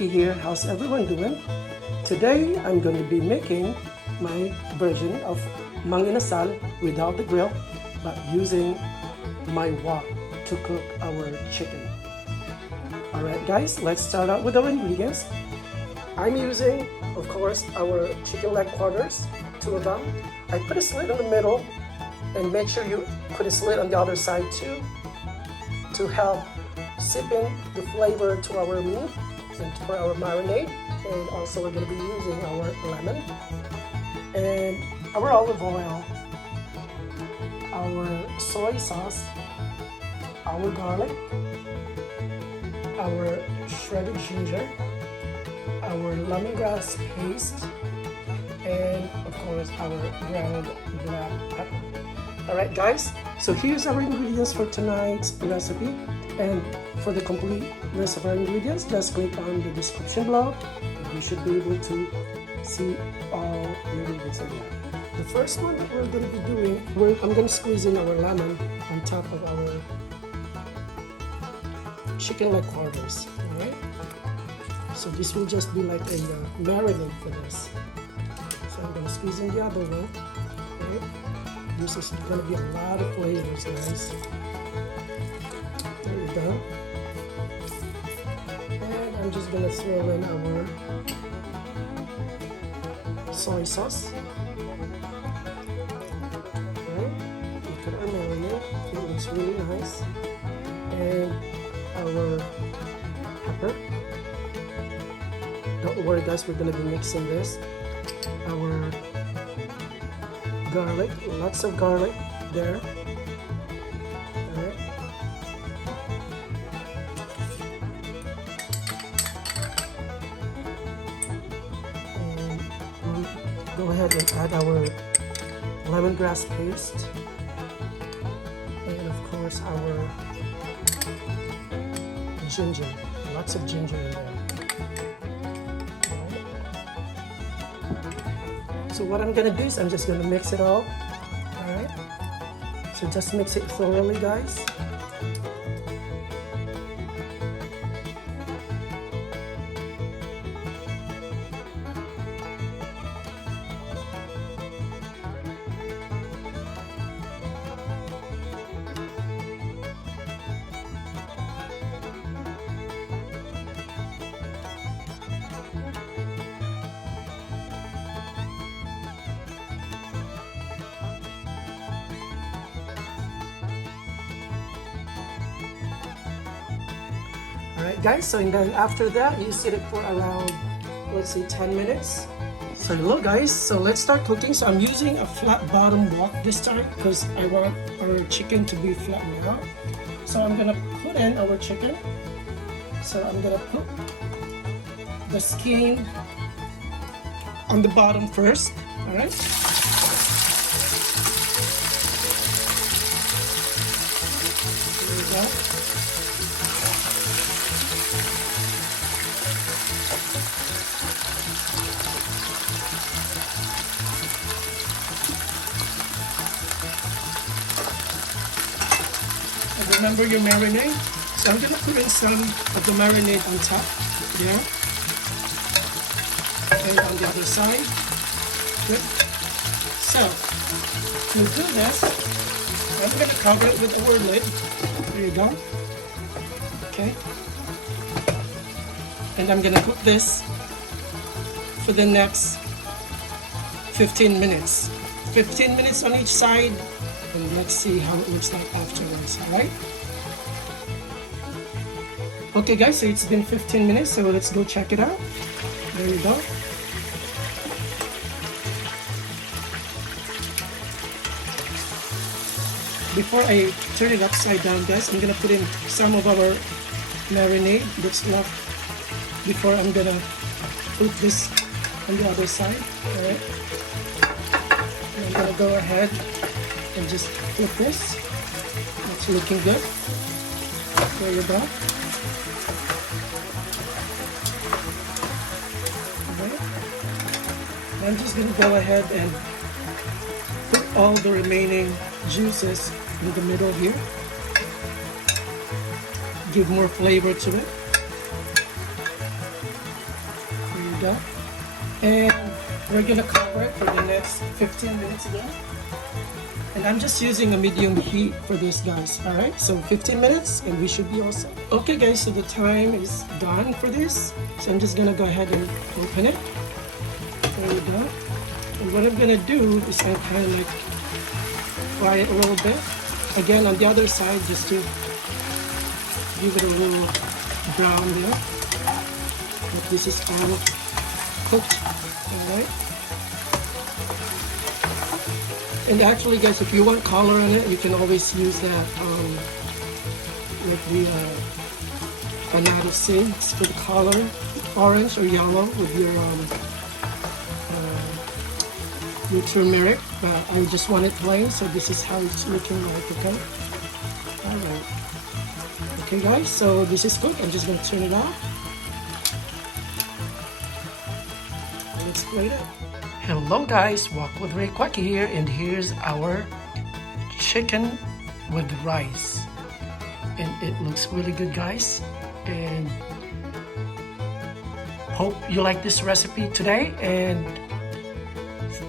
Here, how's everyone doing? Today I'm going to be making my version of Inasal without the grill, but using my wok to cook our chicken. Alright guys, let's start out with our ingredients. I'm using, of course, our chicken leg quarters, 2 of them. I put a slit in the middle, and make sure you put a slit on the other side too, to help sip in the flavor to our meat and for our marinade. And also we're going to be using our lemon and our olive oil, our soy sauce, our garlic, our shredded ginger, our lemongrass paste, and of course our ground black pepper. Alright guys, so here's our ingredients for tonight's recipe, and for the complete list of our ingredients, just click on the description below. You should be able to see all the ingredients in there. The first one that we're going to be doing, I'm going to squeeze in our lemon on top of our chicken leg quarters. Alright, so this will just be like a marinade for this. So I'm going to squeeze in the other one. Right? This is going to be a lot of flavors, guys. There we go. And I'm just going to throw in our soy sauce. Right? Look at our marinade. It looks really nice. And our pepper. Don't worry guys, we're going to be mixing this. Our garlic, lots of garlic there. Alright. And we'll go ahead and add our lemongrass paste. And of course our ginger. Lots of ginger in there. So what I'm gonna do is I'm just gonna mix it all. Alright. So just mix it thoroughly, guys. Alright guys, so and then after that you set it for around, let's say 10 minutes. So hello guys, so let's start cooking. So I'm using a flat bottom wok this time because I want our chicken to be flattened out. So I'm gonna put in our chicken. So I'm gonna put the skin on the bottom first. Alright. There we go. Remember your marinade. So I'm gonna put in some of the marinade on top, yeah, and on the other side. Good. So to do this, I'm gonna cover it with our lid. There you go. Okay. And I'm gonna cook this for the next 15 minutes. 15 minutes on each side. And let's see how it looks like afterwards, alright? Okay guys, so it's been 15 minutes, so let's go check it out. There you go. Before I turn it upside down guys, I'm gonna put in some of our marinade that's left before I'm gonna put this on the other side, alright? I'm gonna go ahead and just flip this. It's looking good. There you go. Okay. I'm just going to go ahead and put all the remaining juices in the middle here. Give more flavor to it. There you go. And we're gonna cover it for the next 15 minutes again. And I'm just using a medium heat for this, guys. All right, so 15 minutes and we should be all set. Okay guys, so the time is done for this. So I'm just gonna go ahead and open it. There we go. And what I'm gonna do is I kind of like fry it a little bit. Again, on the other side, just to give it a little brown there. But this is all cooked, all right? And actually, guys, if you want color on it, you can always use that, like the Marinade seeds for the color, orange or yellow with your turmeric. But I just want it plain, so this is how it's looking like, okay? All right. Okay, guys, so this is cooked. I'm just gonna turn it off. Let's plate it. Hello guys, Walk with Ray Quacky here, and here's our chicken with rice. And it looks really good, guys. And hope you like this recipe today. And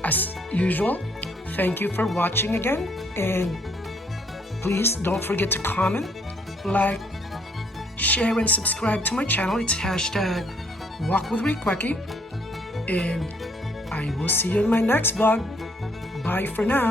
as usual, thank you for watching again. And please don't forget to comment, like, share, and subscribe to my channel. It's hashtag Walk with Ray Quacky. And I will see you in my next vlog. Bye for now.